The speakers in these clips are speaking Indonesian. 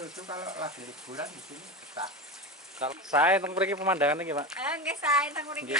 itu kalau lagi liburan di sini betah. Kalau saya teng mriki pemandangan iki, Pak. Nggih sae teng mriki.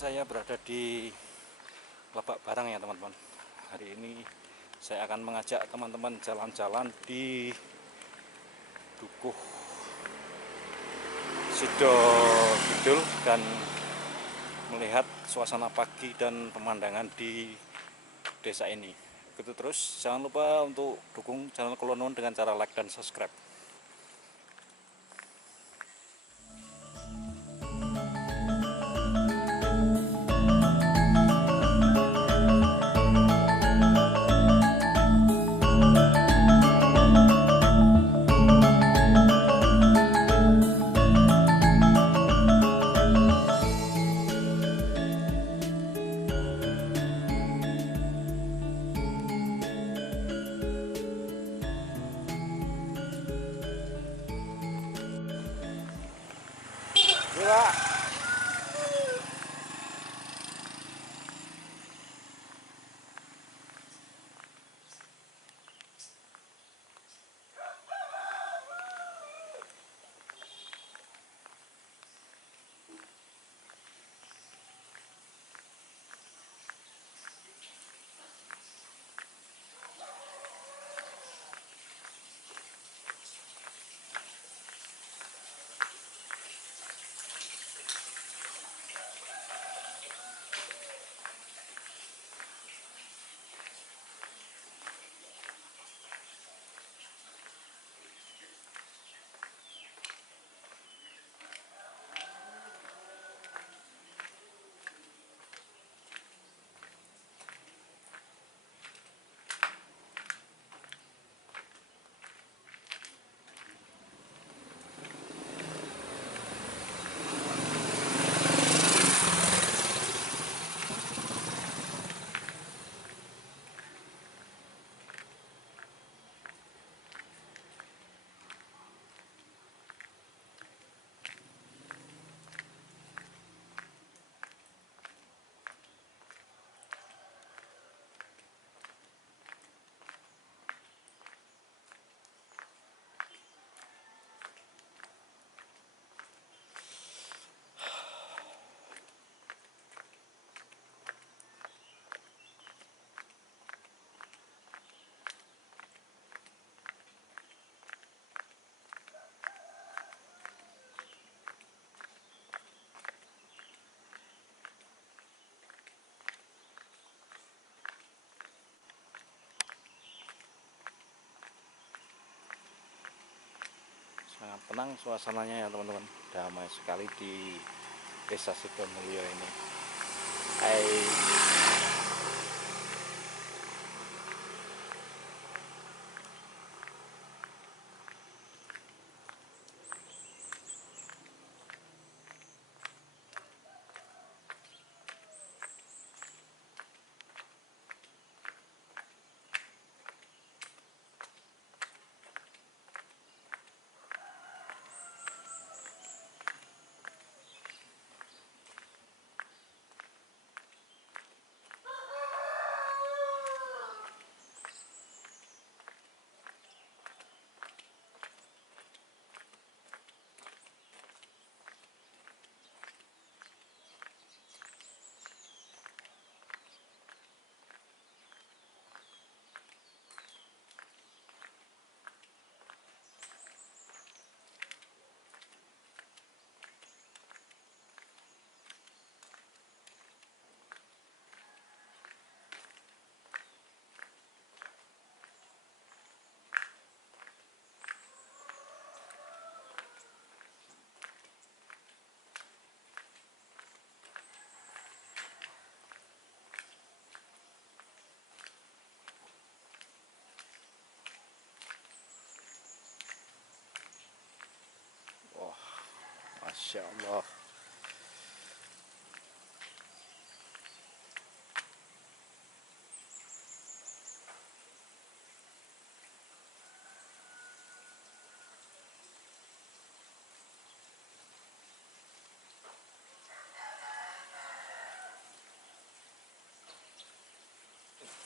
Saya berada di Lebak Barang ya teman-teman. Hari ini saya akan mengajak teman-teman jalan-jalan di Dukuh Sido Kidul dan melihat suasana pagi dan pemandangan di desa ini. Ikuti terus, jangan lupa untuk dukung channel Kulonuwun dengan cara like dan subscribe. Ya. Sangat tenang suasananya ya teman-teman, damai sekali di desa Sidomulyo ini. Hai.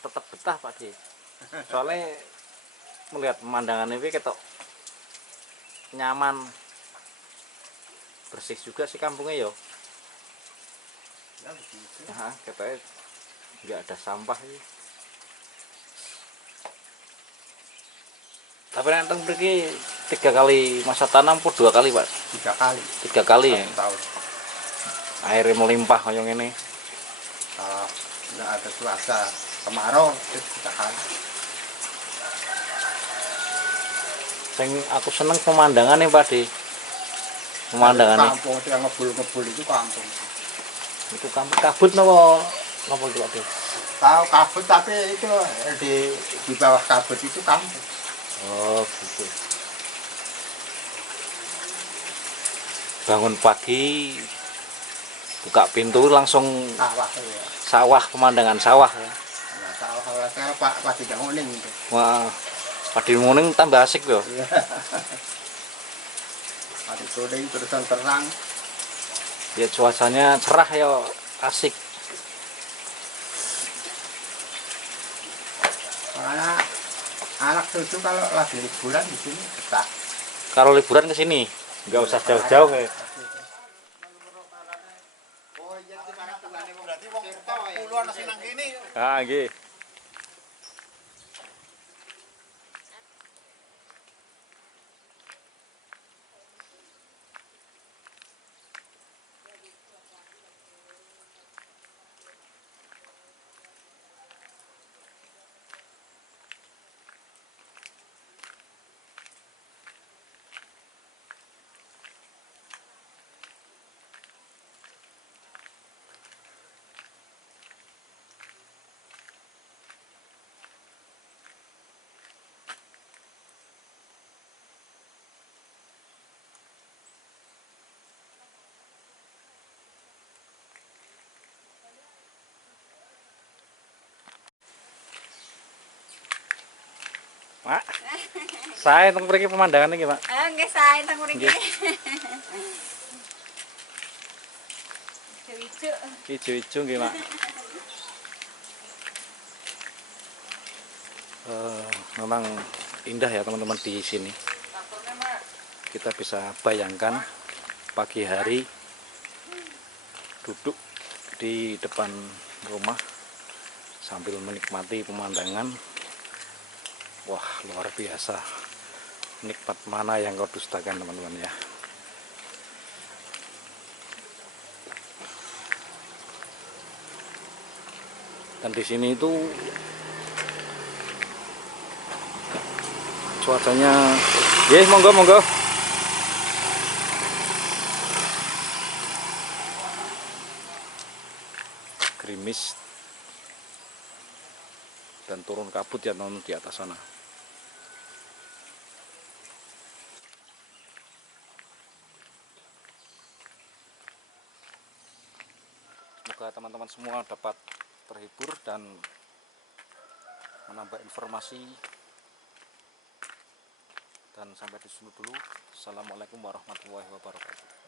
tetap betah Pak De. Soalnya melihat pemandangan ini ketok nyaman, bersih juga sih kampungnya yo. Ya begitu. Nah, katanya nggak ada sampah ini. Tapi nanti pergi 3 kali masa tanam pun 2 kali Pak. 3 kali 3 kali ya. tahun. Airnya melimpah kayak ini. Kalau nggak ada cuaca kemarau itu 3 kali. Yang aku seneng pemandangannya Pak De. Pemandangannya. Kampung yang ngebul-ngebul itu kampung. Itu kampung kabut nopo itu Pak De. Tahu kabut tapi itu di bawah kabut itu kampung. Oh gitu. Bangun pagi, buka pintu langsung Sawah ya. sawah, pemandangan sawah ya. Nah, sawah saya Pak padi kuning itu. Wah, padi muning tambah asik loh. Padi kuning terusan terang. Ya cuacanya cerah ya, asik. Karena anak cucu kalau lagi liburan di sini betah. Kalau liburan ke sini, nggak usah jauh-jauh ya. Oh iya itu para tuane berarti wong puluhan sing nang kene. Ah, nggih. Pak, saya teng mriki pemandangan iki, Pak. Nggih sae teng mriki. Nggih. Ijo-ijo. Ijo-ijo nggih, Pak. Memang indah ya teman-teman di sini. Kita bisa bayangkan pagi hari duduk di depan rumah sambil menikmati pemandangan. Wah, luar biasa. Nikmat mana yang kau dustakan teman-teman ya. Dan di sini itu cuacanya, ya monggo. Gerimis dan turun kabut ya teman-teman di atas sana. Semoga teman-teman semua dapat terhibur dan menambah informasi. Dan sampai di sini dulu. Assalamualaikum warahmatullahi wabarakatuh.